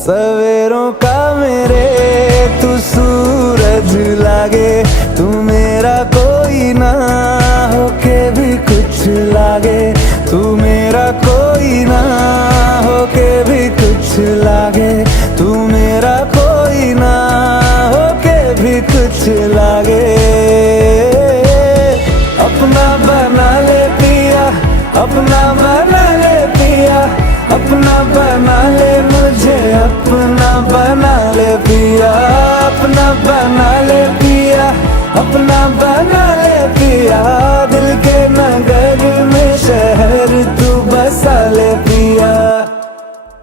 सवेरों का मेरे तू सूरज लागे, तू मेरा कोई ना होके भी कुछ लागे, तू मेरा कोई ना होके भी कुछ लागे, तू मेरा कोई ना होके भी कुछ लागे। अपना बना ले पिया, अपना बना ले पिया, अपना बना ले मुझे, अपना बना ले पिया, अपना बना ले पिया, अपना बना ले पिया। दिल के नगर